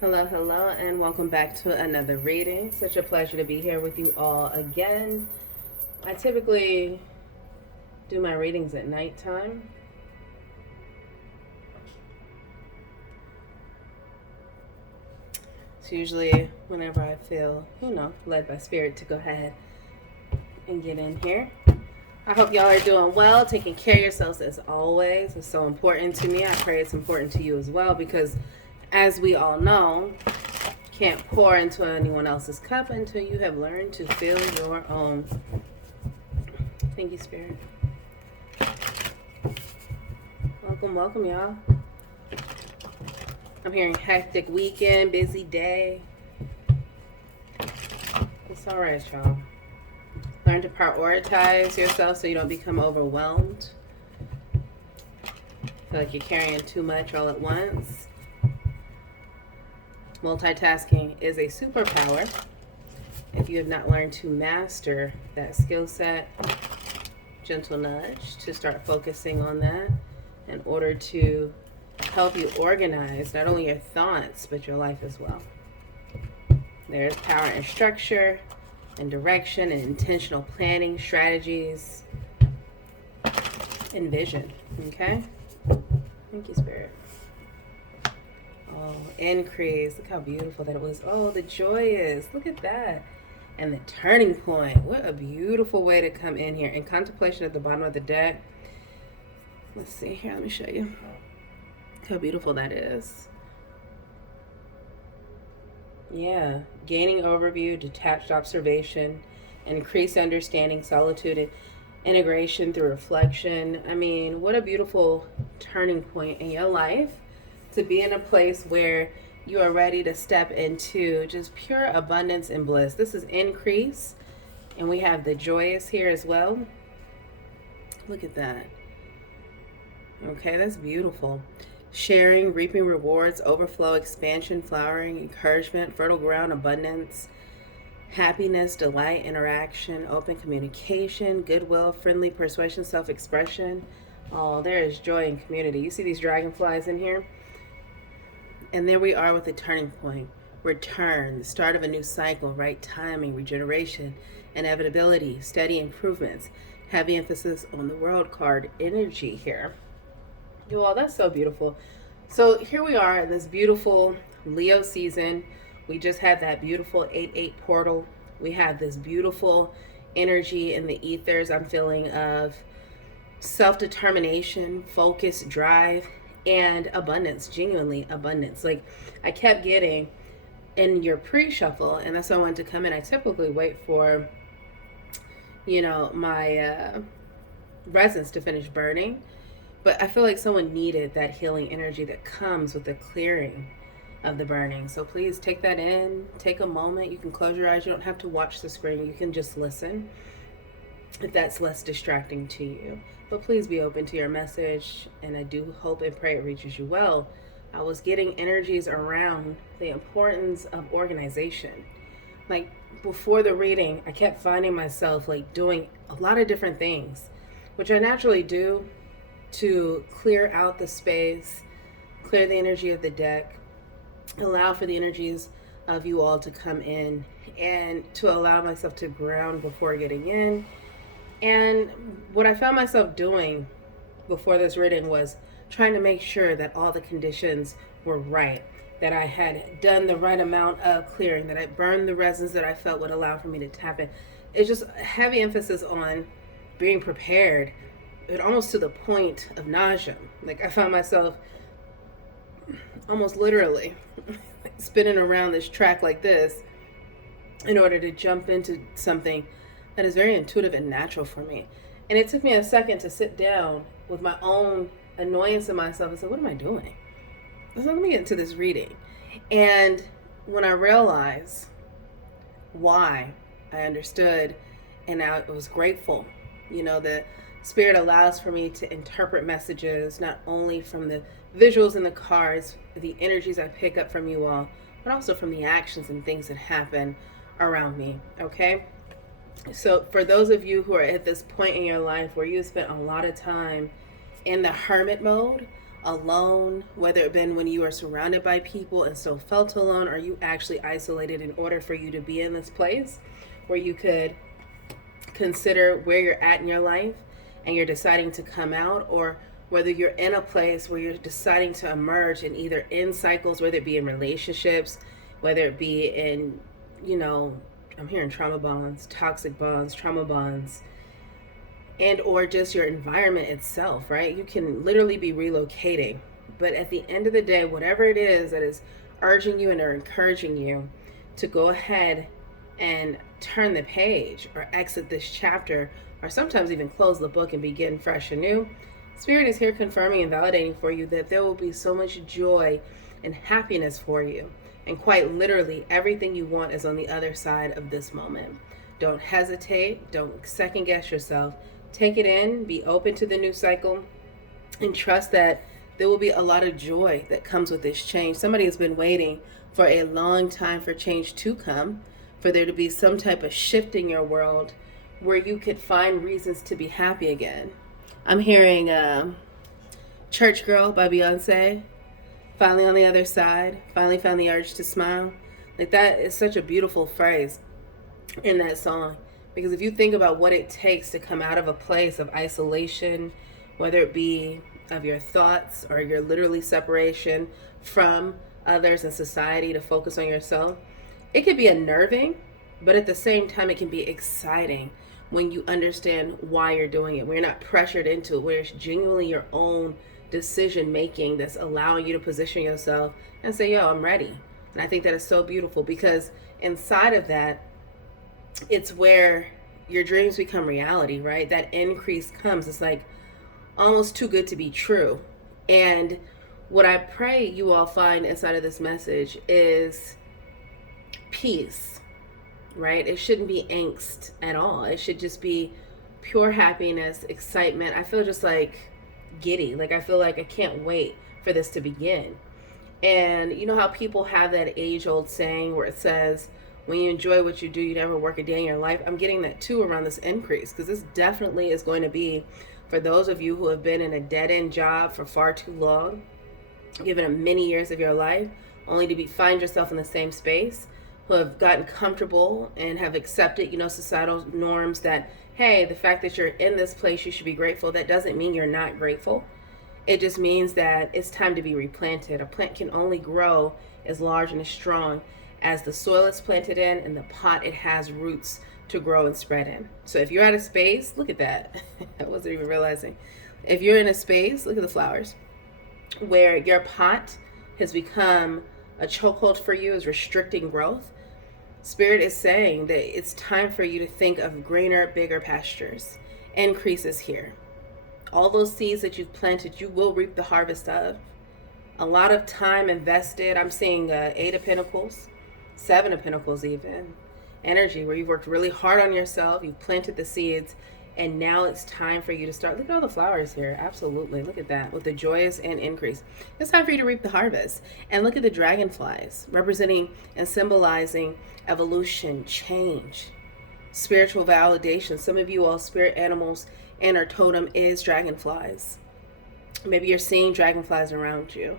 Hello, hello, and welcome back to another reading. Such a pleasure to be here with you all again. I typically do my readings at nighttime. It's usually whenever I feel, led by spirit to go ahead and get in here. I hope y'all are doing well, taking care of yourselves as always. It's so important to me. I pray it's important to you as well because, as we all know, can't pour into anyone else's cup until you have learned to fill your own. Thank you, Spirit. Welcome, welcome, y'all. I'm hearing hectic weekend, busy day. It's all right, y'all. Learn to prioritize yourself so you don't become overwhelmed. Feel like you're carrying too much all at once. Multitasking is a superpower. If you have not learned to master that skill set, gentle nudge to start focusing on that in order to help you organize not only your thoughts but your life as well. There's power in structure and direction and intentional planning, strategies, and vision. Okay? Thank you, Spirit. Oh, increase. Look how beautiful that it was. Oh, the joyous. Look at that. And the turning point. What a beautiful way to come in here. In contemplation at the bottom of the deck. Let's see here. Let me show you how beautiful that is. Yeah. Gaining overview, detached observation, increased understanding, solitude, and integration through reflection. I mean, what a beautiful turning point in your life to be in a place where you are ready to step into just pure abundance and bliss. This is increase, and we have the joyous here as well. Look at that. Okay, that's beautiful. Sharing, reaping rewards, overflow, expansion, flowering, encouragement, fertile ground, abundance, happiness, delight, interaction, open communication, goodwill, friendly persuasion, self-expression. Oh, there is joy in community. You see these dragonflies in here? And there we are with the turning point. Return, the start of a new cycle, right timing, regeneration, inevitability, steady improvements. Heavy emphasis on the world card energy here. You all, that's so beautiful. So here we are in this beautiful Leo season. We just had that beautiful 8-8 portal. We have this beautiful energy in the ethers. I'm feeling of self-determination, focus, drive, and abundance, genuinely abundance. Like I kept getting in your pre-shuffle, and that's why I wanted to come in. I typically wait for, my resins to finish burning, but I feel like someone needed that healing energy that comes with the clearing of the burning. So please take that in, take a moment. You can close your eyes. You don't have to watch the screen. You can just listen if that's less distracting to you. But please be open to your message, and I do hope and pray it reaches you well. I was getting energies around the importance of organization. Like before the reading, I kept finding myself like doing a lot of different things, which I naturally do to clear out the space, clear the energy of the deck, allow for the energies of you all to come in, and to allow myself to ground before getting in. And what I found myself doing before this reading was trying to make sure that all the conditions were right, that I had done the right amount of clearing, that I burned the resins that I felt would allow for me to tap in. It's just heavy emphasis on being prepared, but almost to the point of nausea. Like I found myself almost literally spinning around this track like this in order to jump into something that is very intuitive and natural for me. And it took me a second to sit down with my own annoyance in myself and say, what am I doing? So let me get into this reading. And when I realized why, I understood, and I was grateful. The Spirit allows for me to interpret messages not only from the visuals and the cards, the energies I pick up from you all, but also from the actions and things that happen around me. Okay? So for those of you who are at this point in your life where you spent a lot of time in the hermit mode, alone, whether it been when you are surrounded by people and still felt alone, or you actually isolated in order for you to be in this place where you could consider where you're at in your life and you're deciding to come out, or whether you're in a place where you're deciding to emerge and either in cycles, whether it be in relationships, whether it be in, I'm hearing trauma bonds, toxic bonds, trauma bonds, and or just your environment itself, right? You can literally be relocating. But at the end of the day, whatever it is that is urging you and or encouraging you to go ahead and turn the page or exit this chapter, or sometimes even close the book and begin fresh and new, Spirit is here confirming and validating for you that there will be so much joy and happiness for you. And quite literally, everything you want is on the other side of this moment. Don't hesitate. Don't second guess yourself. Take it in, be open to the new cycle, and trust that there will be a lot of joy that comes with this change. Somebody has been waiting for a long time for change to come, for there to be some type of shift in your world where you could find reasons to be happy again. I'm hearing Church Girl by Beyonce, finally on the other side, finally found the urge to smile. Like, that is such a beautiful phrase in that song. Because if you think about what it takes to come out of a place of isolation, whether it be of your thoughts or your literally separation from others and society to focus on yourself, it could be unnerving, but at the same time, it can be exciting when you understand why you're doing it, when you're not pressured into it, where it's genuinely your own decision making that's allowing you to position yourself and say, yo, I'm ready. And I think that is so beautiful, because inside of that, it's where your dreams become reality, right? That increase comes. It's like almost too good to be true. And what I pray you all find inside of this message is peace, right? It shouldn't be angst at all. It should just be pure happiness, excitement. I feel just like giddy. Like, I feel like I can't wait for this to begin. And you know how people have that age-old saying where it says, when you enjoy what you do, you never work a day in your life. I'm getting that too around this increase, because this definitely is going to be for those of you who have been in a dead-end job for far too long, given them many years of your life, only to find yourself in the same space, who have gotten comfortable and have accepted, societal norms that, hey, the fact that you're in this place, you should be grateful. That doesn't mean you're not grateful. It just means that it's time to be replanted. A plant can only grow as large and as strong as the soil it's planted in and the pot it has roots to grow and spread in. So if you're at a space, look at that. I wasn't even realizing. If you're in a space, look at the flowers, where your pot has become a chokehold for you, is restricting growth, Spirit is saying that it's time for you to think of greener, bigger pastures. Increase is here. All those seeds that you've planted, you will reap the harvest of. A lot of time invested. I'm seeing 8 of Pentacles, 7 of Pentacles even. Energy where you've worked really hard on yourself, you've planted the seeds, and now it's time for you to start. Look at all the flowers here. Absolutely. Look at that. With the joyous and increase. It's time for you to reap the harvest. And look at the dragonflies, representing and symbolizing evolution, change, spiritual validation. Some of you all spirit animals and our totem is dragonflies. Maybe you're seeing dragonflies around you.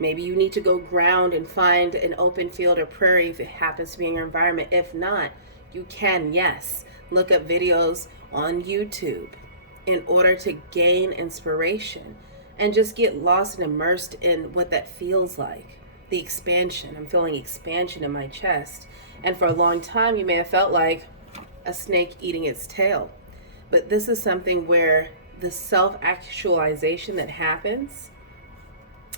Maybe you need to go ground and find an open field or prairie if it happens to be in your environment. If not, you can, yes, look up videos on YouTube in order to gain inspiration and just get lost and immersed in what that feels like. The expansion. I'm feeling expansion in my chest. And for a long time, you may have felt like a snake eating its tail. But this is something where the self-actualization that happens,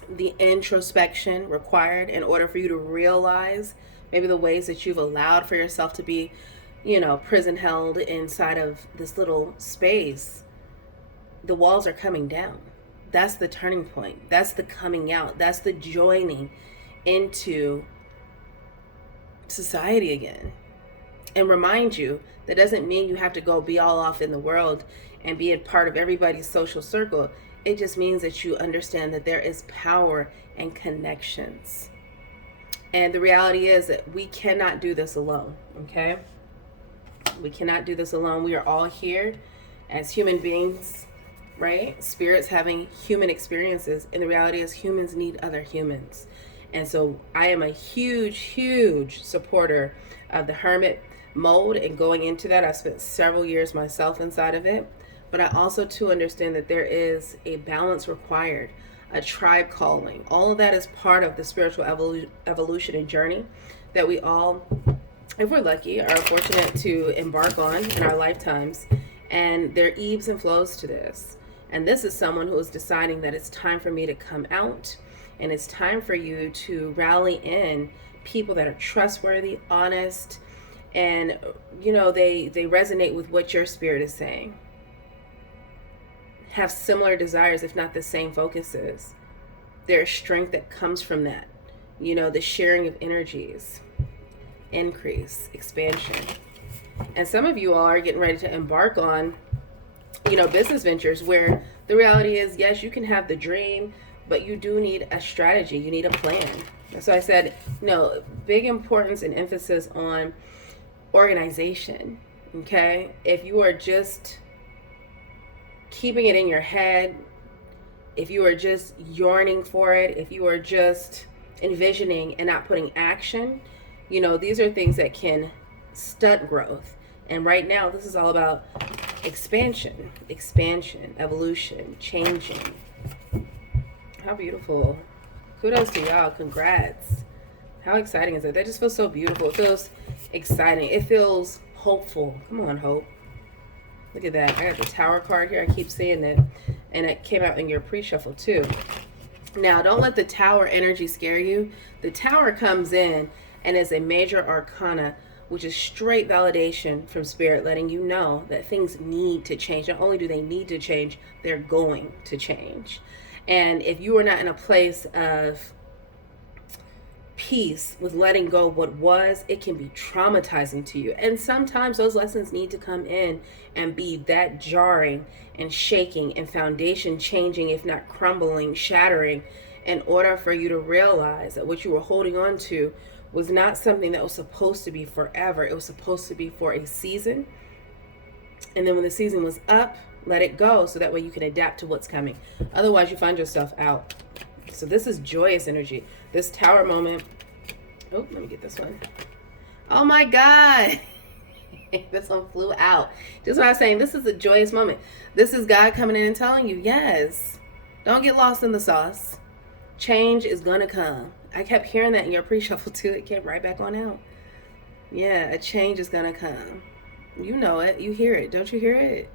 the introspection required in order for you to realize maybe the ways that you've allowed for yourself to be, prison held inside of this little space, the walls are coming down. That's the turning point. That's the coming out. That's the joining into society again. And remind you, that doesn't mean you have to go be all off in the world and be a part of everybody's social circle. It just means that you understand that there is power and connections. And the reality is that we cannot do this alone, okay? We cannot do this alone. We are all here as human beings right? Spirits having human experiences, and the reality is humans need other humans. And so I am a huge, huge supporter of the hermit mode and going into that. I've spent several years myself inside of it. But I also too understand that there is a balance required, a tribe calling. All of that is part of the spiritual evolution and journey that we all, if we're lucky, are fortunate to embark on in our lifetimes. And there are ebbs and flows to this. And this is someone who is deciding that it's time for me to come out, and it's time for you to rally in people that are trustworthy, honest, and they resonate with what your spirit is saying. Have similar desires, if not the same focuses. There's strength that comes from that. The sharing of energies, increase, expansion. And some of you all are getting ready to embark on, business ventures where the reality is, yes, you can have the dream, but you do need a strategy. You need a plan. So I said, big importance and emphasis on organization. Okay. If you are just keeping it in your head, if you are just yearning for it, if you are just envisioning and not putting action, these are things that can stunt growth. And right now, this is all about expansion, evolution, changing. How beautiful. Kudos to y'all. Congrats. How exciting is it? That just feels so beautiful. It feels exciting. It feels hopeful. Come on, hope. Look at that. I got the Tower card here. I keep saying it. And it came out in your pre-shuffle too. Now, don't let the Tower energy scare you. The Tower comes in and is a major arcana, which is straight validation from Spirit, letting you know that things need to change. Not only do they need to change, they're going to change. And if you are not in a place of peace with letting go of what was, it can be traumatizing to you. And sometimes those lessons need to come in and be that jarring and shaking and foundation changing, if not crumbling, shattering, in order for you to realize that what you were holding on to was not something that was supposed to be forever. It was supposed to be for a season. And then when the season was up, let it go, so that way you can adapt to what's coming. Otherwise, you find yourself out. So this is joyous energy. This Tower moment. Oh, let me get this one. Oh my God. This one flew out. Just what I was saying, this is a joyous moment. This is God coming in and telling you, yes, don't get lost in the sauce. Change is going to come. I kept hearing that in your pre-shuffle too. It came right back on out. Yeah, a change is going to come. You know it. You hear it. Don't you hear it?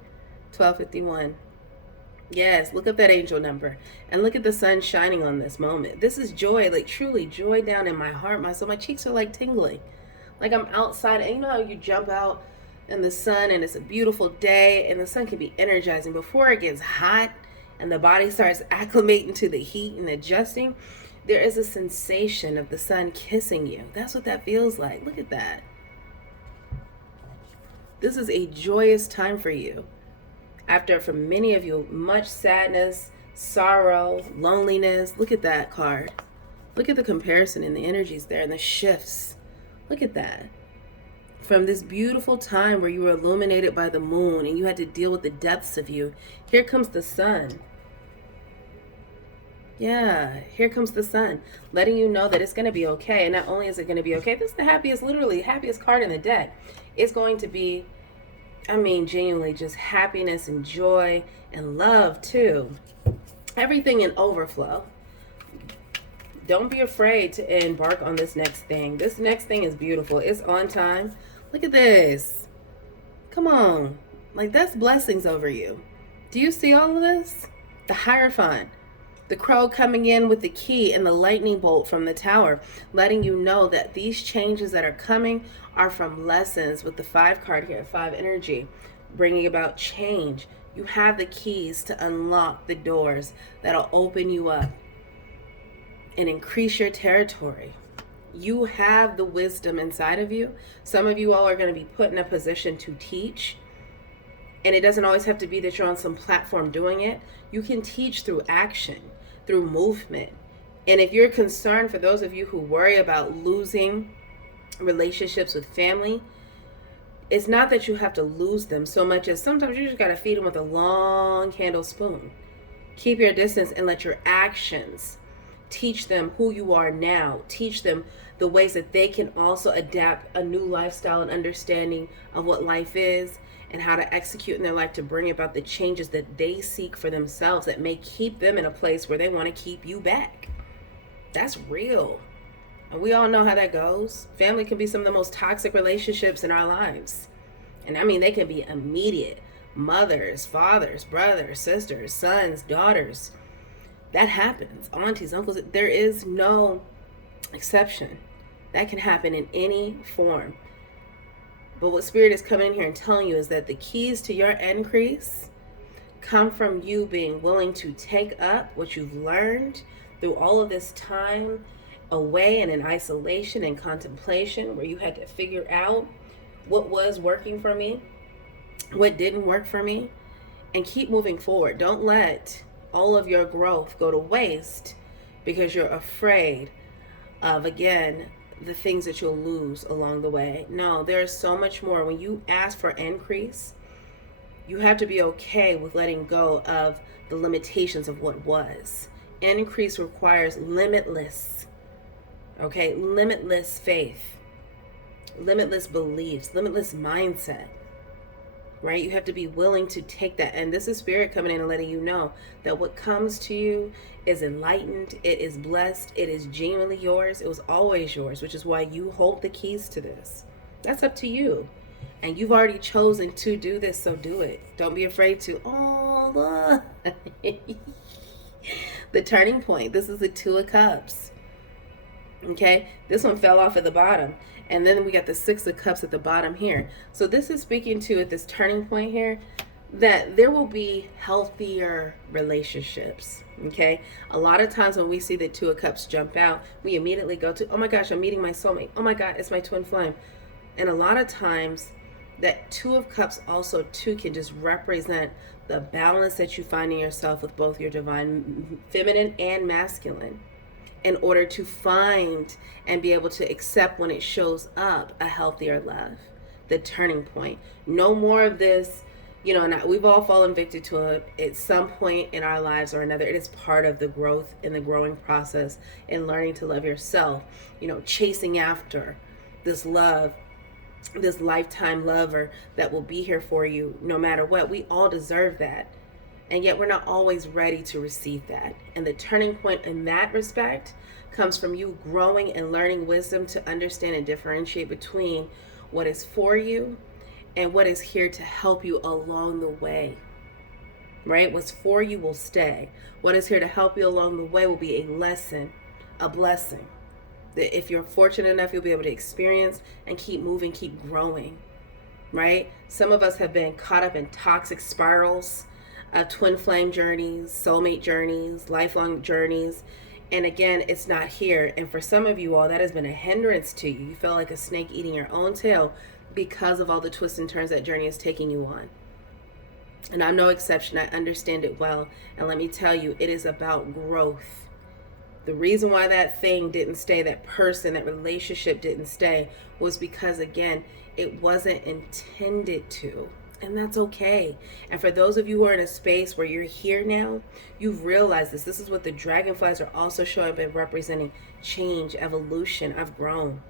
1251. Yes, look up that angel number and look at the sun shining on this moment. This is joy, like truly joy down in my heart, my soul. My cheeks are like tingling. Like I'm outside, and you know how you jump out in the sun and it's a beautiful day, and the sun can be energizing before it gets hot and the body starts acclimating to the heat and adjusting. There is a sensation of the sun kissing you. That's what that feels like. Look at that. This is a joyous time for you. After, for many of you, much sadness, sorrow, loneliness. Look at that card. Look at the comparison in the energies there and the shifts. Look at that. From this beautiful time where you were illuminated by the moon and you had to deal with the depths of you, here comes the sun. Yeah, here comes the sun, letting you know that it's going to be okay. And not only is it going to be okay, this is the happiest, literally happiest card in the deck. It's going to be, genuinely just happiness and joy and love too. Everything in overflow. Don't be afraid to embark on this next thing. This next thing is beautiful. It's on time. Look at this. Come on. Like, that's blessings over you. Do you see all of this? The Hierophant. The crow coming in with the key and the lightning bolt from the Tower, letting you know that these changes that are coming are from lessons with the 5 card here, 5 energy, bringing about change. You have the keys to unlock the doors that'll open you up and increase your territory. You have the wisdom inside of you. Some of you all are going to be put in a position to teach. And it doesn't always have to be that you're on some platform doing it. You can teach through action, through movement. And if you're concerned, for those of you who worry about losing relationships with family, it's not that you have to lose them so much as sometimes you just got to feed them with a long handle spoon. Keep your distance and let your actions teach them who you are now. Teach them the ways that they can also adapt a new lifestyle and understanding of what life is and how to execute in their life to bring about the changes that they seek for themselves that may keep them in a place where they want to keep you back. That's real. And we all know how that goes. Family can be some of the most toxic relationships in our lives. And I mean, they can be immediate. Mothers, fathers, brothers, sisters, sons, daughters. That happens. Aunties, uncles. There is no exception. That can happen in any form. But what Spirit is coming in here and telling you is that the keys to your increase come from you being willing to take up what you've learned through all of this time away and in isolation and contemplation, where you had to figure out what was working for me, what didn't work for me, and keep moving forward. Don't let all of your growth go to waste because you're afraid of, again, the things that you'll lose along the way. No, there's so much more. When you ask for increase, you have to be okay with letting go of the limitations of what was. Increase requires limitless faith, limitless beliefs, limitless mindset, right? You have to be willing to take that. And this is Spirit coming in and letting you know that what comes to you is enlightened, it is blessed, it is genuinely yours. It was always yours, which is why you hold the keys to this. That's up to you. And you've already chosen to do this, so do it. Don't be afraid to. Oh, look. The turning point. This is the Two of Cups. Okay, this one fell off at the bottom, and then we got the Six of Cups at the bottom here. So this is speaking to, at this turning point here, that there will be healthier relationships. Okay, a lot of times when we see the Two of Cups jump out, we immediately go to, oh my gosh, I'm meeting my soulmate. Oh my God, it's my twin flame. And a lot of times that Two of Cups also too can just represent the balance that you find in yourself with both your divine feminine and masculine, in order to find and be able to accept when it shows up a healthier love. The turning point. No more of this, and we've all fallen victim to it at some point in our lives or another. It is part of the growth and the growing process in learning to love yourself, chasing after this love, this lifetime lover that will be here for you no matter what. We all deserve that. And yet we're not always ready to receive that. And the turning point in that respect comes from you growing and learning wisdom to understand and differentiate between what is for you and what is here to help you along the way. Right? What's for you will stay. What is here to help you along the way will be a lesson, a blessing, that if you're fortunate enough, you'll be able to experience and keep moving, keep growing. Right? Some of us have been caught up in toxic spirals, twin flame journeys, soulmate journeys, lifelong journeys. And again, it's not here. And for some of you all, that has been a hindrance to you. You feel like a snake eating your own tail because of all the twists and turns that journey is taking you on. And I'm no exception. I understand it well. And let me tell you, it is about growth. The reason why that thing didn't stay, that person, that relationship didn't stay, was because, again, it wasn't intended to. And that's okay. And for those of you who are in a space where you're here now, you've realized this. This is what the dragonflies are also showing up and representing: change, evolution. I've grown.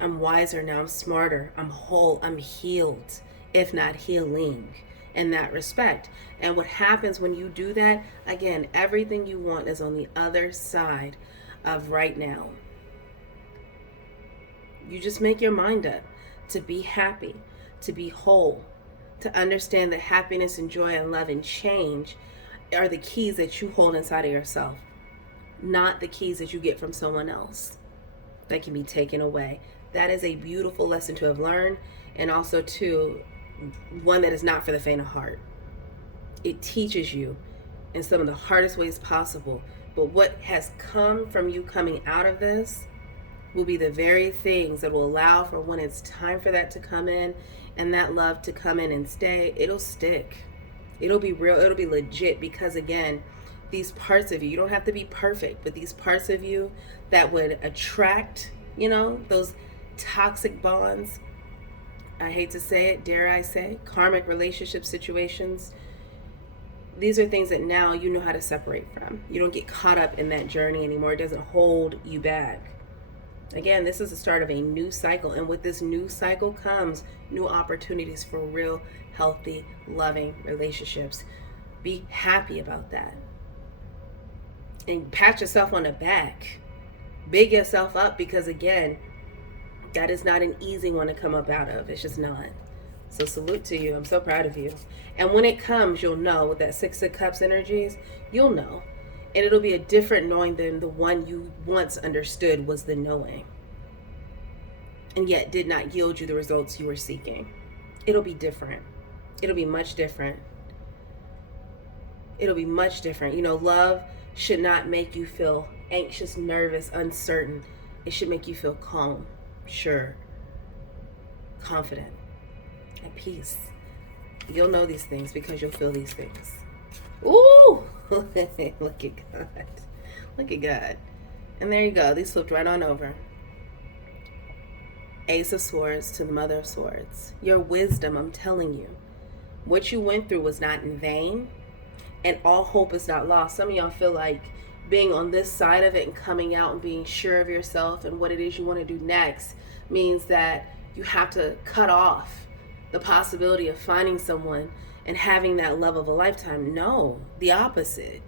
I'm wiser now. I'm smarter. I'm whole. I'm healed, if not healing, in that respect. And what happens when you do that, again, everything you want is on the other side of right now. You just make your mind up to be happy, to be whole, to understand that happiness and joy and love and change are the keys that you hold inside of yourself, not the keys that you get from someone else that can be taken away. That is a beautiful lesson to have learned, and also to one that is not for the faint of heart. It teaches you in some of the hardest ways possible, but what has come from you coming out of this will be the very things that will allow for when it's time for that to come in and that love to come in and stay. It'll stick. It'll be real. It'll be legit, because again, these parts of you don't have to be perfect, but these parts of you that would attract, those toxic bonds, I hate to say it, dare I say, karmic relationship situations. These are things that now you know how to separate from. You don't get caught up in that journey anymore. It doesn't hold you back. Again, this is the start of a new cycle. And with this new cycle comes new opportunities for real, healthy, loving relationships. Be happy about that. And pat yourself on the back. Big yourself up, because again, that is not an easy one to come up out of. It's just not. So salute to you. I'm so proud of you. And when it comes, you'll know. With that Six of Cups energies, you'll know. And it'll be a different knowing than the one you once understood was the knowing, and yet did not yield you the results you were seeking. It'll be different. It'll be much different. It'll be much different. You know, love should not make you feel anxious, nervous, uncertain. It should make you feel calm, sure, confident, at peace. You'll know these things because you'll feel these things. Ooh! Look at God. Look at God. And there you go. These flipped right on over. Ace of Swords to the Mother of Swords. Your wisdom, I'm telling you. What you went through was not in vain. And all hope is not lost. Some of y'all feel like being on this side of it and coming out and being sure of yourself and what it is you want to do next means that you have to cut off the possibility of finding someone and having that love of a lifetime. No, the opposite.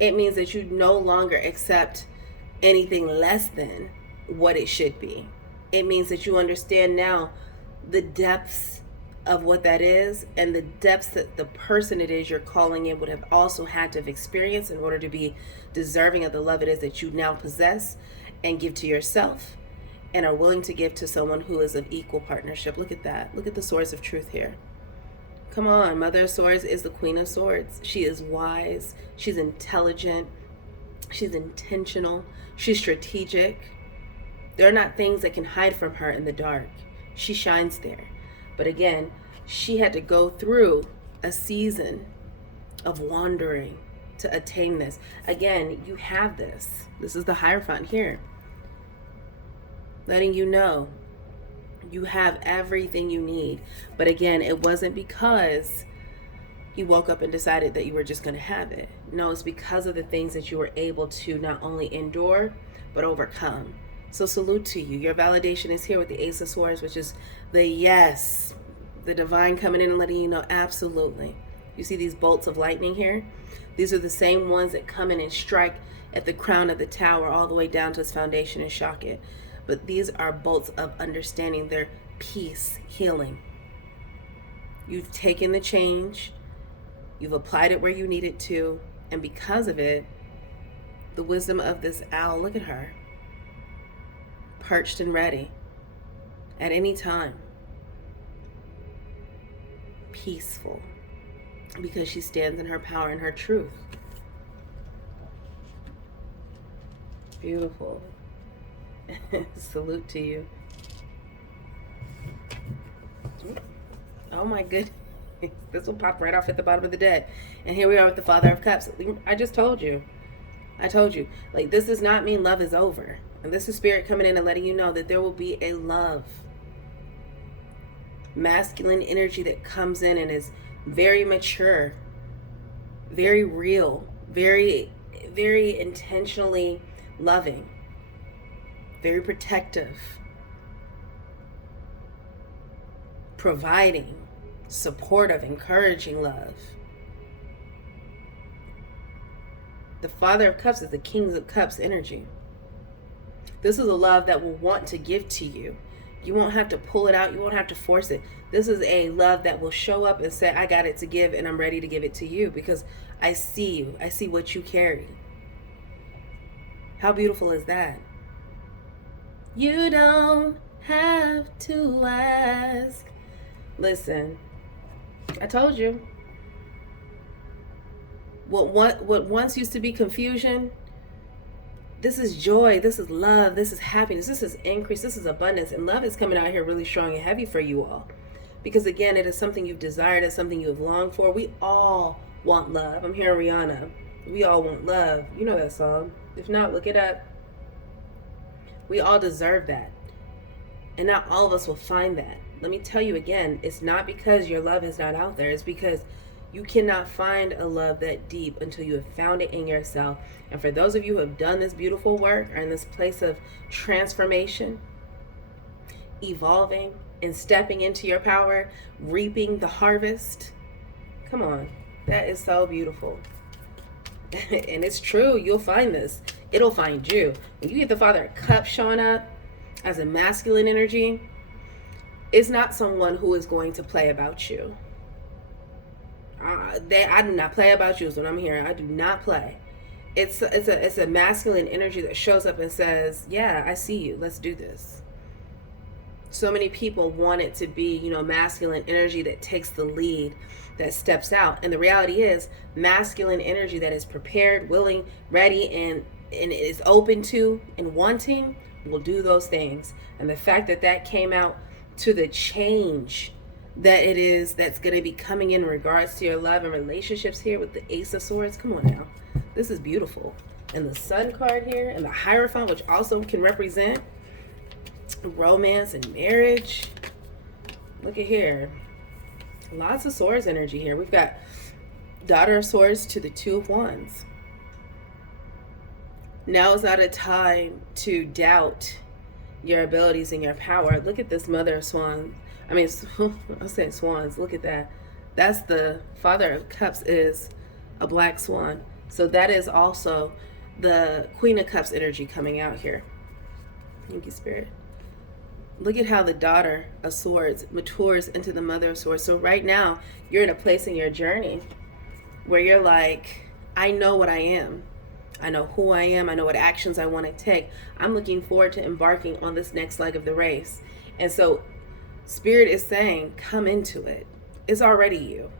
It means that you no longer accept anything less than what it should be. It means that you understand now the depths of what that is, and the depths that the person it is you're calling in would have also had to have experienced in order to be deserving of the love it is that you now possess and give to yourself and are willing to give to someone who is of equal partnership. Look at that. Look at the Swords of Truth here. Come on, Mother of Swords is the Queen of Swords. She is wise. She's intelligent. She's intentional. She's strategic. There are not things that can hide from her in the dark. She shines there. But again, she had to go through a season of wandering to attain this. Again, you have this. This is the Hierophant here, letting you know you have everything you need. But again, it wasn't because you woke up and decided that you were just going to have it. No, it's because of the things that you were able to not only endure, but overcome. So salute to you. Your validation is here with the Ace of Swords, which is the yes, the divine coming in and letting you know, absolutely. You see these bolts of lightning here? These are the same ones that come in and strike at the crown of the tower all the way down to its foundation and shock it. But these are bolts of understanding. They're peace, healing. You've taken the change. You've applied it where you need it to. And because of it, the wisdom of this owl, look at her, perched and ready at any time. Peaceful. Because she stands in her power and her truth. Beautiful. Salute to you. Oh my goodness. This will pop right off at the bottom of the deck. And here we are with the Father of Cups. I just told you. I told you. Like, this does not mean love is over. And this is Spirit coming in and letting you know that there will be a love. Masculine energy that comes in and is very mature, very real, very, very intentionally loving, very protective, providing, supportive, encouraging love. The Father of Cups is the King of Cups energy. This is a love that will want to give to you. You won't have to pull it out. You won't have to force it. This is a love that will show up and say, I got it to give and I'm ready to give it to you because I see you. I see what you carry. How beautiful is that? You don't have to ask. Listen, I told you. What once used to be confusion, this is joy, this is love, this is happiness, this is increase, this is abundance. And love is coming out here really strong and heavy for you all. Because again, it is something you've desired, it's something you have longed for. We all want love. I'm hearing Rihanna. We all want love. You know that song. If not, look it up. We all deserve that. And not all of us will find that. let me tell you again, it's not because your love is not out there. It's because you cannot find a love that deep until you have found it in yourself. And for those of you who have done this beautiful work, are in this place of transformation, evolving, and stepping into your power, reaping the harvest, come on, that is so beautiful. And it's true, you'll find this. It'll find you. When you get the Father of Cups showing up as a masculine energy, it's not someone who is going to play about you. I do not play about you is what I'm hearing. I do not play. It's a masculine energy that shows up and says, yeah, I see you. Let's do this. So many people want it to be, masculine energy that takes the lead, that steps out. And the reality is, masculine energy that is prepared, willing, ready, and is open to and wanting will do those things. And the fact that came out to the change that it is that's going to be coming in regards to your love and relationships here with the Ace of Swords. Come on now. This is beautiful. And the Sun card here and the Hierophant, which also can represent romance and marriage. Look at here. Lots of Swords energy here. We've got Daughter of Swords to the Two of Wands. Now is not a time to doubt your abilities and your power. Look at this Mother of Swans. I'm saying swans. Look at that. That's the Father of Cups is a black swan. So that is also the Queen of Cups energy coming out here. Thank you, Spirit. Look at how the Daughter of Swords matures into the Mother of Swords. So right now, you're in a place in your journey where you're like, I know what I am. I know who I am. I know what actions I want to take. I'm looking forward to embarking on this next leg of the race. And so Spirit is saying, come into it. It's already you.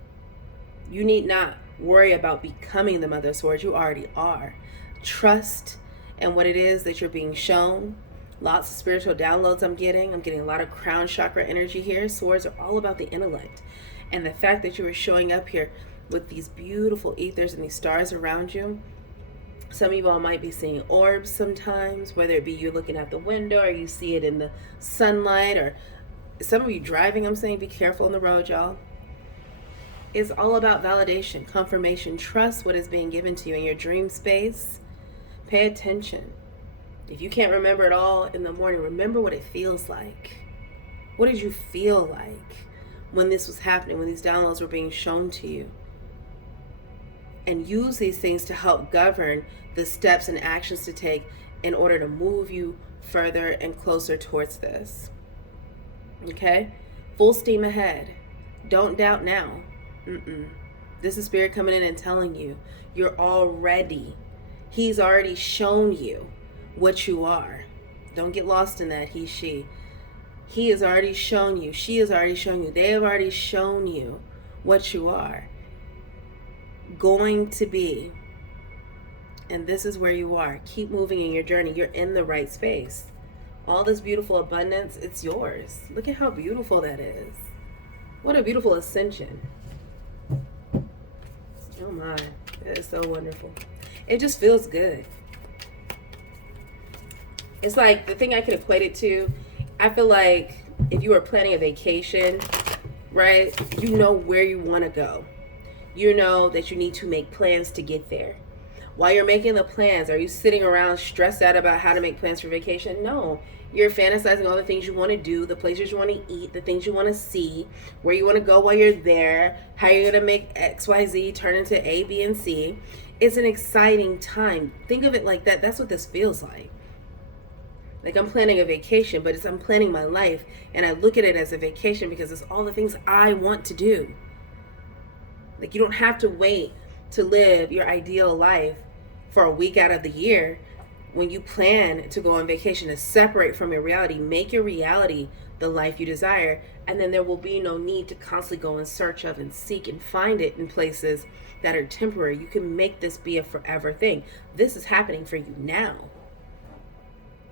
You need not worry about becoming the Mother of Swords. You already are. Trust in what it is that you're being shown. Lots of spiritual downloads I'm getting. I'm getting a lot of crown chakra energy here. Swords are all about the intellect. And the fact that you are showing up here with these beautiful ethers and these stars around you. Some of you all might be seeing orbs sometimes, whether it be you're looking out the window or you see it in the sunlight, or some of you driving. I'm saying be careful on the road, y'all. It's all about validation, confirmation. Trust what is being given to you in your dream space. Pay attention. If you can't remember it all in the morning, remember what it feels like. What did you feel like when this was happening, when these downloads were being shown to you? And use these things to help govern the steps and actions to take in order to move you further and closer towards this. Okay? Full steam ahead. Don't doubt now. This is Spirit coming in and telling you, you're already, He's already shown you what you are. Don't get lost in that, he, she. He has already shown you. She has already shown you. They have already shown you what you are going to be. And this is where you are. Keep moving in your journey. You're in the right space. All this beautiful abundance, it's yours. Look at how beautiful that is. What a beautiful ascension. Oh my, that is so wonderful. It just feels good. It's like the thing I could equate it to, I feel like if you were planning a vacation, right? You know where you want to go. You know that you need to make plans to get there. While you're making the plans, are you sitting around stressed out about how to make plans for vacation? No. You're fantasizing all the things you want to do, the places you want to eat, the things you want to see, where you want to go while you're there, how you're going to make XYZ turn into A, B, and C. It's an exciting time. Think of it like that. That's what this feels like. Like I'm planning a vacation, but I'm planning my life, and I look at it as a vacation because it's all the things I want to do. Like you don't have to wait to live your ideal life for a week out of the year. When you plan to go on vacation, to separate from your reality, make your reality the life you desire, and then there will be no need to constantly go in search of and seek and find it in places that are temporary. You can make this be a forever thing. This is happening for you now.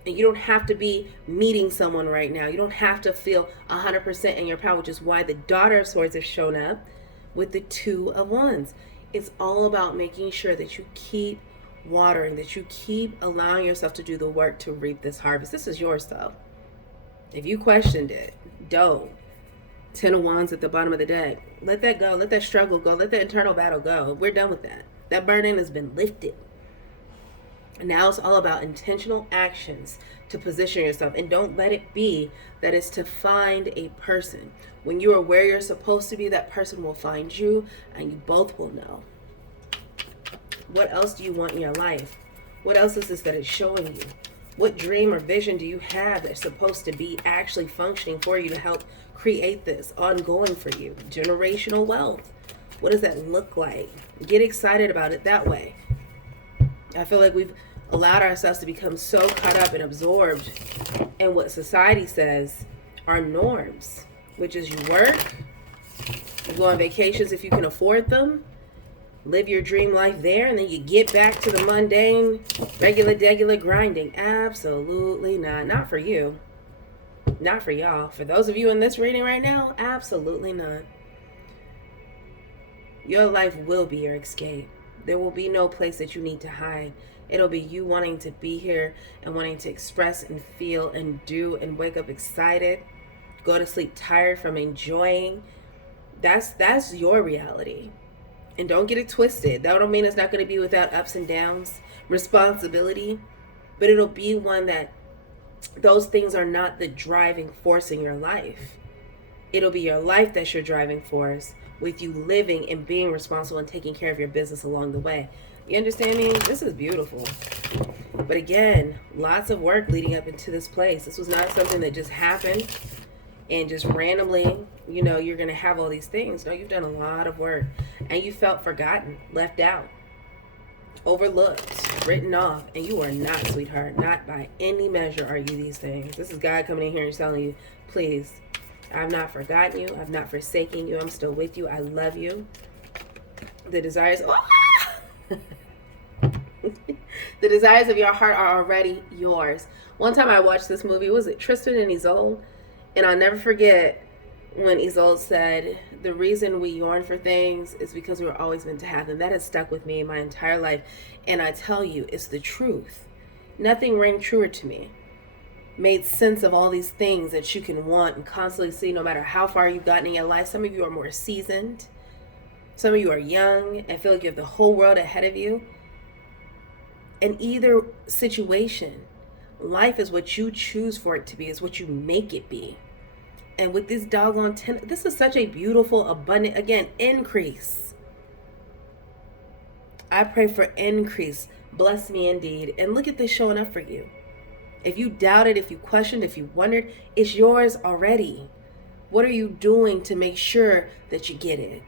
And you don't have to be meeting someone right now. You don't have to feel 100% in your power, which is why the Daughter of Swords has shown up with the Two of Wands. It's all about making sure that you keep watering, that you keep allowing yourself to do the work to reap this harvest. This is yours though. If you questioned it, don't. Ten of Wands at the bottom of the deck. Let that go. Let that struggle go. Let that internal battle go. We're done with that. That burden has been lifted. Now it's all about intentional actions to position yourself. And don't let it be that it's to find a person. When you are where you're supposed to be, that person will find you and you both will know. What else do you want in your life? What else is this that is showing you? What dream or vision do you have that's supposed to be actually functioning for you to help create this ongoing for you? Generational wealth. What does that look like? Get excited about it that way. I feel like we've allowed ourselves to become so caught up and absorbed in what society says are norms, which is you work, you go on vacations if you can afford them, live your dream life there, and then you get back to the mundane, regular grinding. Absolutely not. Not for you. Not for y'all. For those of you in this reading right now, absolutely not. Your life will be your escape. There will be no place that you need to hide. It'll be you wanting to be here and wanting to express and feel and do and wake up excited, go to sleep tired from enjoying. That's your reality. And don't get it twisted. That don't mean it's not going to be without ups and downs, responsibility, but it'll be one that those things are not the driving force in your life. It'll be your life that's your driving force, with you living and being responsible and taking care of your business along the way. You understand me? This is beautiful. But again, lots of work leading up into this place. This was not something that just happened and just randomly, you're going to have all these things. No, you've done a lot of work and you felt forgotten, left out, overlooked, written off, and you are not, sweetheart. Not by any measure are you these things. This is God coming in here and telling you, please, I've not forgotten you. I've not forsaken you. I'm still with you. I love you. The desires, the desires of your heart are already yours. One time I watched this movie, was it Tristan and Isolde? And I'll never forget when Isolde said, the reason we yearn for things is because we were always meant to have them. That has stuck with me my entire life. And I tell you, it's the truth. Nothing rang truer to me. Made sense of all these things that you can want and constantly see, no matter how far you've gotten in your life. Some of you are more seasoned. Some of you are young and feel like you have the whole world ahead of you. In either situation, life is what you choose for it to be, is what you make it be. And with this doggone this is such a beautiful, abundant, again, increase. I pray for increase. Bless me indeed. And look at this showing up for you. If you doubted, if you questioned, if you wondered, it's yours already. What are you doing to make sure that you get it?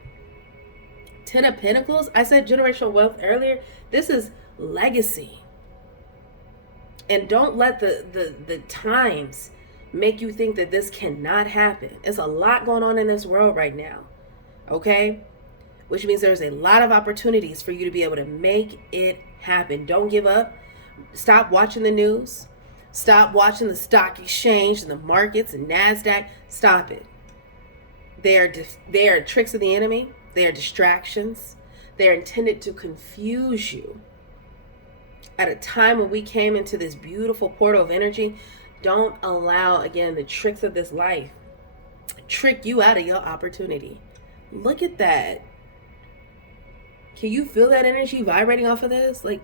Ten of Pentacles. I said generational wealth earlier. This is legacy. And don't let the times make you think that this cannot happen. There's a lot going on in this world right now. Okay? Which means there's a lot of opportunities for you to be able to make it happen. Don't give up. Stop watching the news. Stop watching the stock exchange and the markets and NASDAQ. Stop it. They are tricks of the enemy. They are distractions. They are intended to confuse you. At a time when we came into this beautiful portal of energy, don't allow, again, the tricks of this life trick you out of your opportunity. Look at that. Can you feel that energy vibrating off of this? Like,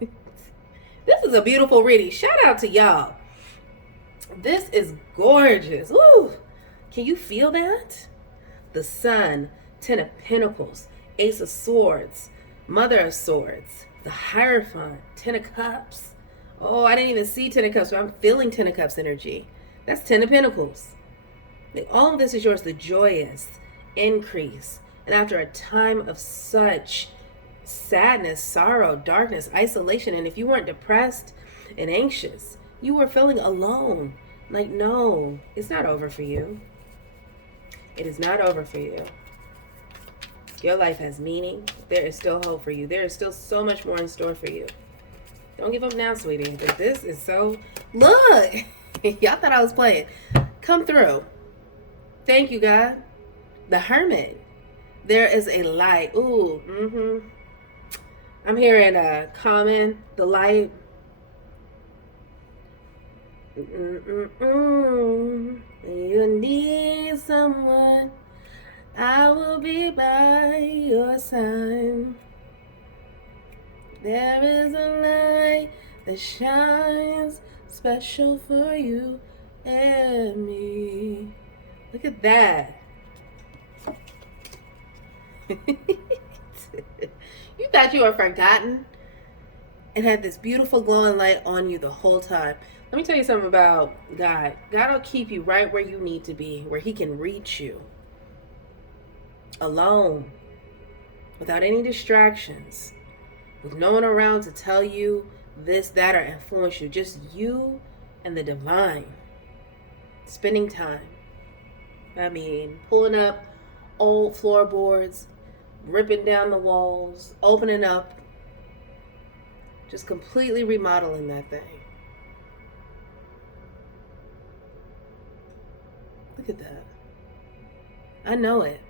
this is a beautiful reading. Shout out to y'all. This is gorgeous. Ooh. Can you feel that? The Sun, Ten of Pentacles, Ace of Swords, Mother of Swords, the Hierophant, Ten of Cups. Oh, I didn't even see Ten of Cups, but I'm feeling Ten of Cups energy. That's Ten of Pentacles. All of this is yours, the joyous increase. And after a time of such sadness, sorrow, darkness, isolation, and if you weren't depressed and anxious, you were feeling alone. Like, no, it's not over for you. It is not over for you. Your life has meaning. There is still hope for you. There is still so much more in store for you. Don't give up now, sweetie. But this is so... Look! Y'all thought I was playing. Come through. Thank you, God. The Hermit. There is a light. Ooh, I'm hearing a common, the light. You need someone, I will be by your side. There is a light that shines special for you and me. Look at that. You thought you were forgotten and had this beautiful glowing light on you the whole time. Let me tell you something about God. God will keep you right where you need to be, where He can reach you. Alone, without any distractions, with no one around to tell you this, that, or influence you. Just you and the divine. Spending time. I mean, pulling up old floorboards, ripping down the walls, opening up, just completely remodeling that thing. Look at that. I know it.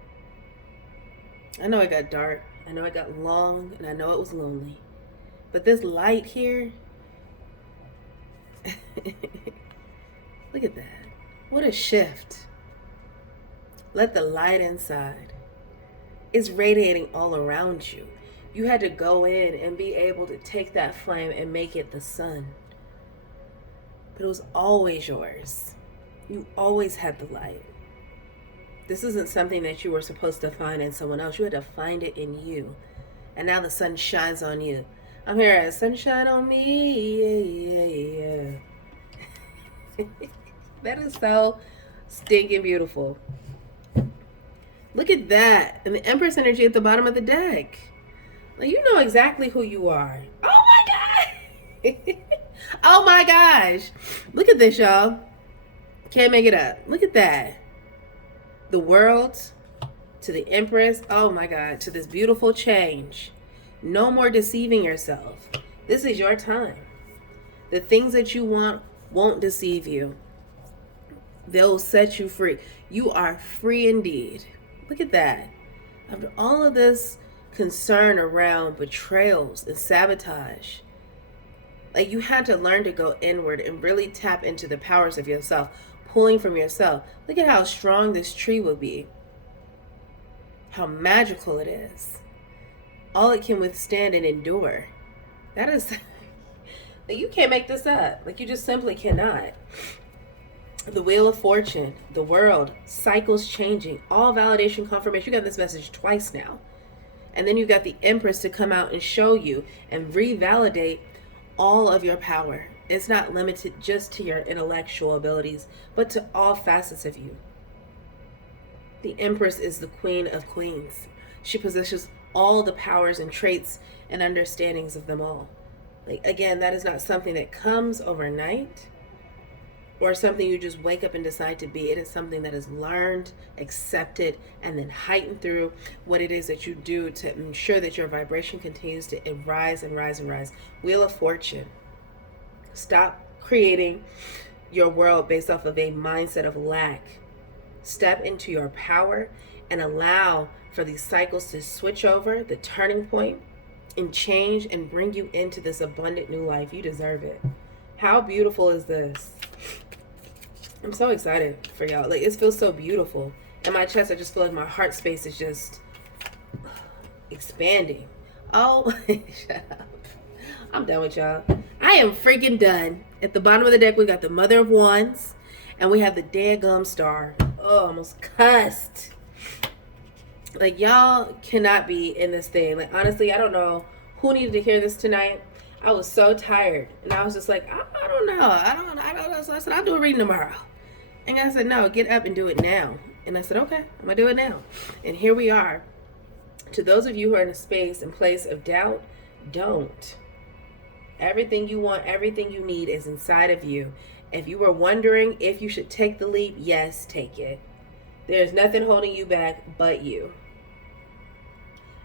I know it got dark. I know it got long, and I know it was lonely. But this light here, look at that. What a shift. Let the light inside. It's radiating all around you. You had to go in and be able to take that flame and make it the sun. But it was always yours. You always had the light. This isn't something that you were supposed to find in someone else. You had to find it in you. And now the sun shines on you. I'm here as sunshine on me. Yeah. That is so stinking beautiful. Look at that. And the Empress energy at the bottom of the deck. Like, you know exactly who you are. Oh my God. Oh my gosh. Look at this, y'all. Can't make it up. Look at that. The world to the Empress. Oh my God. To this beautiful change. No more deceiving yourself. This is your time. The things that you want won't deceive you. They'll set you free. You are free indeed. Look at that. After all of this concern around betrayals and sabotage, like, you had to learn to go inward and really tap into the powers of yourself, pulling from yourself. Look at how strong this tree will be. How magical it is. All it can withstand and endure. That is, like, you can't make this up. Like, you just simply cannot. The Wheel of Fortune, the world, cycles changing, all validation, confirmation. You got this message twice now. And then you got the Empress to come out and show you and revalidate all of your power. It's not limited just to your intellectual abilities, but to all facets of you. The Empress is the Queen of Queens. She possesses all the powers and traits and understandings of them all. Like, again, that is not something that comes overnight or something you just wake up and decide to be. It is something that is learned, accepted, and then heightened through what it is that you do to ensure that your vibration continues to rise and rise and rise. Wheel of Fortune. Stop creating your world based off of a mindset of lack. Step into your power and allow for these cycles to switch over, the turning point, and change and bring you into this abundant new life. You deserve it. How beautiful is this? I'm so excited for y'all. Like, it feels so beautiful. In my chest, I just feel like my heart space is just expanding. Oh, shut up. I'm done with y'all. I am freaking done. At the bottom of the deck, we got the Mother of Wands, and we have the Daegum Star. Oh, almost cussed. Like, y'all cannot be in this thing. Like, honestly, I don't know who needed to hear this tonight. I was so tired, and I was just like, I don't know. I don't know. So I said, I'll do a reading tomorrow. And I said, no, get up and do it now. And I said, okay, I'm going to do it now. And here we are. To those of you who are in a space and place of doubt, don't. Everything you want, everything you need is inside of you. If you were wondering if you should take the leap, yes, take it. There's nothing holding you back but you.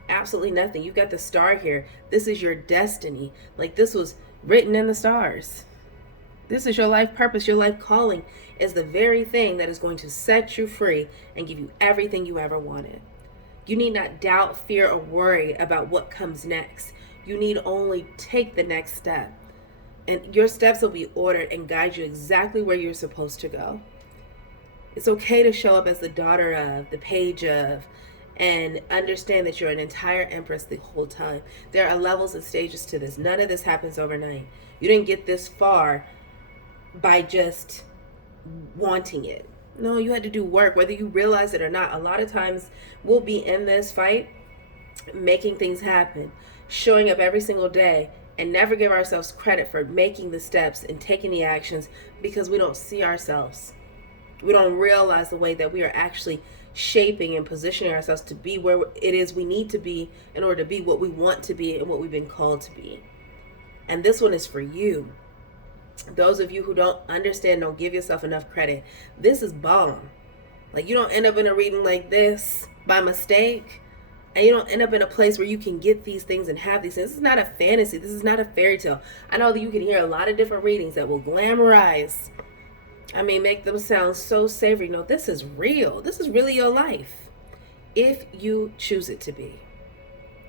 Absolutely nothing. You got the star here. This is your destiny. Like, this was written in the stars. This is your life purpose. Your life calling is the very thing that is going to set you free and give you everything you ever wanted. You need not doubt, fear, or worry about what comes next. You need only take the next step And your steps will be ordered and guide you exactly where you're supposed to go. It's okay to show up as the daughter of, the page of, and understand that you're an entire empress the whole time. There are levels and stages to this. None of this happens overnight. You didn't get this far by just wanting it. No, you had to do work, whether you realize it or not. A lot of times we'll be in this fight, making things happen, showing up every single day, and never give ourselves credit for making the steps and taking the actions because we don't see ourselves. We don't realize the way that we are actually shaping and positioning ourselves to be where it is we need to be in order to be what we want to be and what we've been called to be. And this one is for you. Those of you who don't understand, don't give yourself enough credit. This is bomb. Like, you don't end up in a reading like this by mistake. And you don't end up in a place where you can get these things and have these things. This is not a fantasy. This is not a fairy tale. I know that you can hear a lot of different readings that will glamorize, make them sound so savory. No, this is real. This is really your life, if you choose it to be.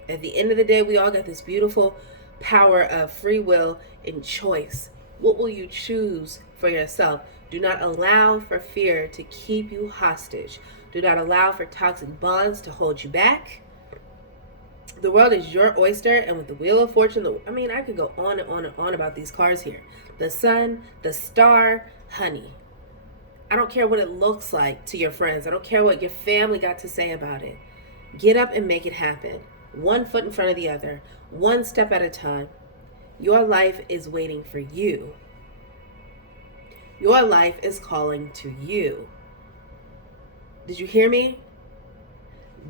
At the end of the day, we all got this beautiful power of free will and choice. What will you choose for yourself? Do not allow for fear to keep you hostage. Do not allow for toxic bonds to hold you back. The world is your oyster, and with the Wheel of Fortune, I could go on and on and on about these cards here. The sun, the star, honey. I don't care what it looks like to your friends. I don't care what your family got to say about it. Get up and make it happen. One foot in front of the other, one step at a time. Your life is waiting for you. Your life is calling to you. Did you hear me?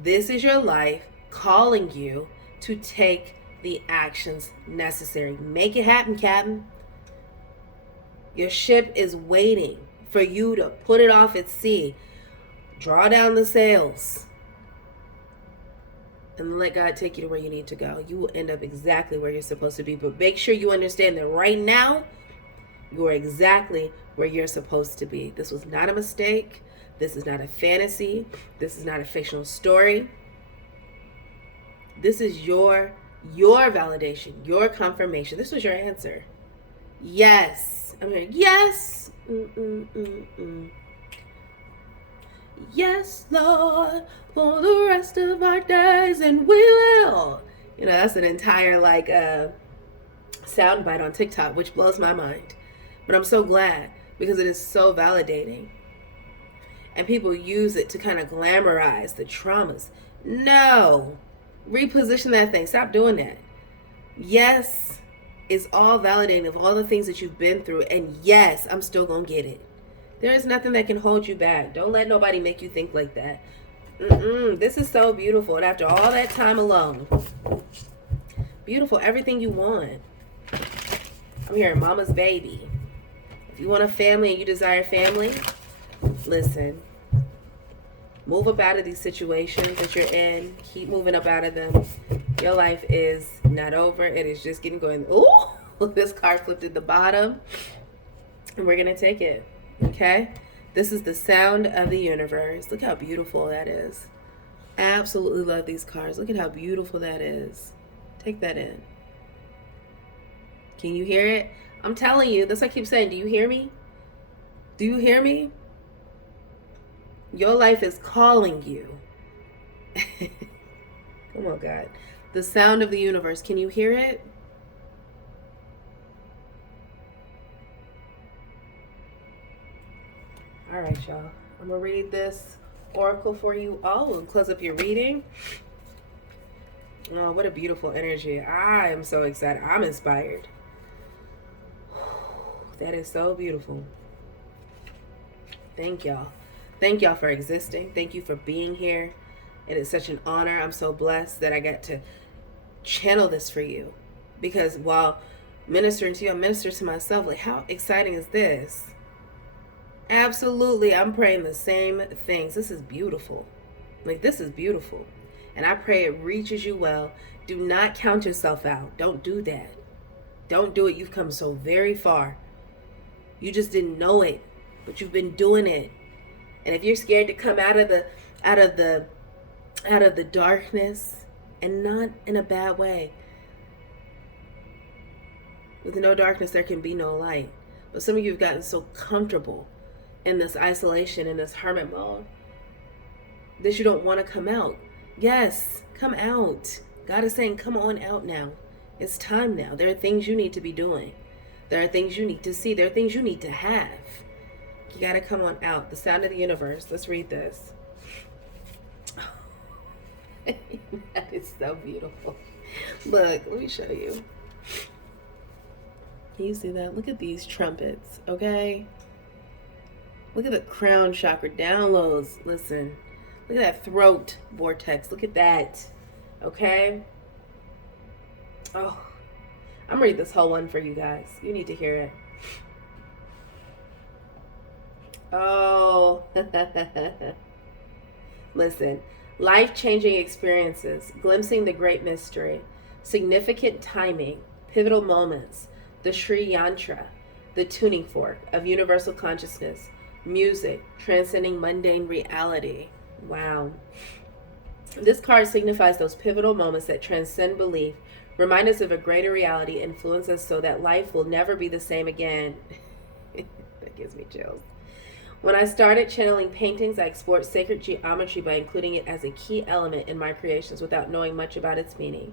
This is your life calling you to take the actions necessary. Make it happen, Captain. Your ship is waiting for you to put it off at sea. Draw down the sails and let God take you to where you need to go. You will end up exactly where you're supposed to be. But make sure you understand that right now, you are exactly where you're supposed to be. This was not a mistake. This is not a fantasy. This is not a fictional story. This is your validation, your confirmation. This was your answer. Yes. I'm here. Yes. Yes, Lord, for the rest of our days, and we will. That's an entire soundbite on TikTok, which blows my mind. But I'm so glad because it is so validating. And people use it to kind of glamorize the traumas. No. Reposition that thing. Stop doing that. Yes, it's all validating of all the things that you've been through. And yes, I'm still going to get it. There is nothing that can hold you back. Don't let nobody make you think like that. This is so beautiful. And after all that time alone, beautiful, everything you want. I'm hearing mama's baby. If you want a family and you desire family, listen. Move up out of these situations that you're in. Keep moving up out of them. Your life is not over. It is just getting going. Ooh, this card flipped at the bottom. And we're going to take it. Okay? This is the sound of the universe. Look how beautiful that is. Absolutely love these cards. Look at how beautiful that is. Take that in. Can you hear it? I'm telling you. That's what I keep saying. Do you hear me? Do you hear me? Your life is calling you. Come on, God. The sound of the universe. Can you hear it? All right, y'all. I'm going to read this oracle for you all and close up your reading. Oh, what a beautiful energy. I am so excited. I'm inspired. That is so beautiful. Thank y'all. Thank y'all for existing. Thank you for being here. It is such an honor. I'm so blessed that I got to channel this for you. Because while ministering to you, I minister to myself. Like, how exciting is this? Absolutely. I'm praying the same things. This is beautiful. This is beautiful. And I pray it reaches you well. Do not count yourself out. Don't do that. Don't do it. You've come so very far. You just didn't know it, but you've been doing it. And if you're scared to come out of the darkness, and not in a bad way, With no darkness, there can be no light. But some of you have gotten so comfortable in this isolation, in this hermit mode, that you don't want to come out. Yes, come out. God is saying, come on out now. It's time now. There are things you need to be doing. There are things you need to see. There are things you need to have. You got to come on out. The sound of the universe. Let's read this. That is so beautiful. Look, let me show you. Can you see that? Look at these trumpets, okay? Look at the crown chakra downloads. Listen. Look at that throat vortex. Look at that. Okay? Oh, I'm reading this whole one for you guys. You need to hear it. Oh. Listen. Life-changing experiences, glimpsing the great mystery, significant timing, pivotal moments, the Sri Yantra, the tuning fork of universal consciousness, music, transcending mundane reality. Wow. This card signifies those pivotal moments that transcend belief, remind us of a greater reality, influence us so that life will never be the same again. That gives me chills. When I started channeling paintings, I explored sacred geometry by including it as a key element in my creations without knowing much about its meaning.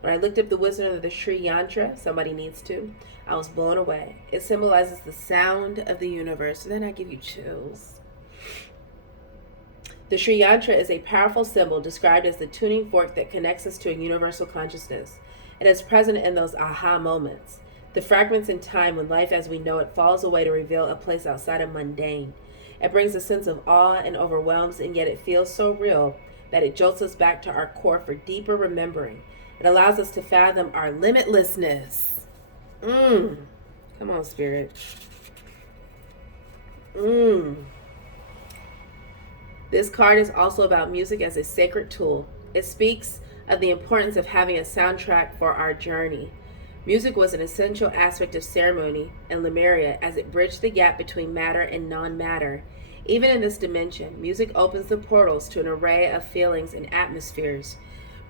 When I looked up the wisdom of the Sri Yantra, somebody needs to, I was blown away. It symbolizes the sound of the universe. Then I give you chills. The Sri Yantra is a powerful symbol described as the tuning fork that connects us to a universal consciousness. It is present in those aha moments, the fragments in time when life as we know it falls away to reveal a place outside of mundane. It brings a sense of awe and overwhelms, and yet it feels so real that it jolts us back to our core for deeper remembering. It allows us to fathom our limitlessness. Come on, Spirit. This card is also about music as a sacred tool. It speaks of the importance of having a soundtrack for our journey. Music was an essential aspect of ceremony in Lemuria as it bridged the gap between matter and non-matter. Even in this dimension, music opens the portals to an array of feelings and atmospheres.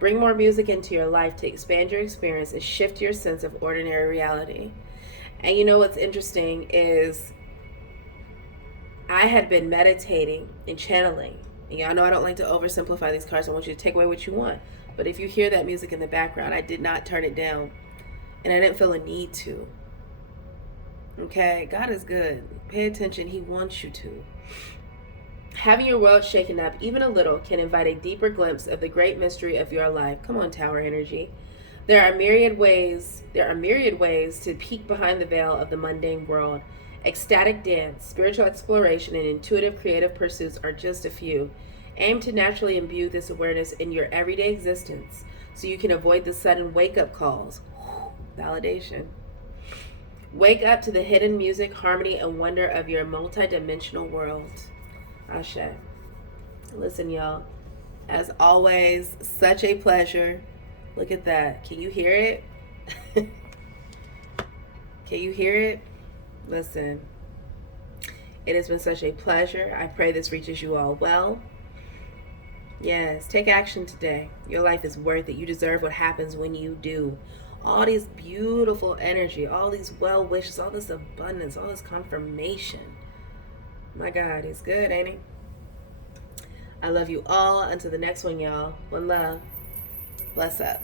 Bring more music into your life to expand your experience and shift your sense of ordinary reality. And you know what's interesting is I had been meditating and channeling. And y'all know I don't like to oversimplify these cards. I want you to take away what you want. But if you hear that music in the background, I did not turn it down. And I didn't feel a need to. Okay? God is good. Pay attention. He wants you to. Having your world shaken up even a little can invite a deeper glimpse of the great mystery of your life. Come on, Tower Energy. There are myriad ways to peek behind the veil of the mundane world. Ecstatic dance, spiritual exploration, and intuitive creative pursuits are just a few. Aim to naturally imbue this awareness in your everyday existence so you can avoid the sudden wake-up calls. Validation. Wake up to the hidden music, harmony, and wonder of your multidimensional world. Ashe. Listen, y'all. As always, such a pleasure. Look at that. Can you hear it? Can you hear it? Listen. It has been such a pleasure. I pray this reaches you all well. Yes, take action today. Your life is worth it. You deserve what happens when you do. All these beautiful energy, all these well wishes, all this abundance, all this confirmation. My God, he's good, ain't he? I love you all. Until the next one, y'all. One love. Bless up.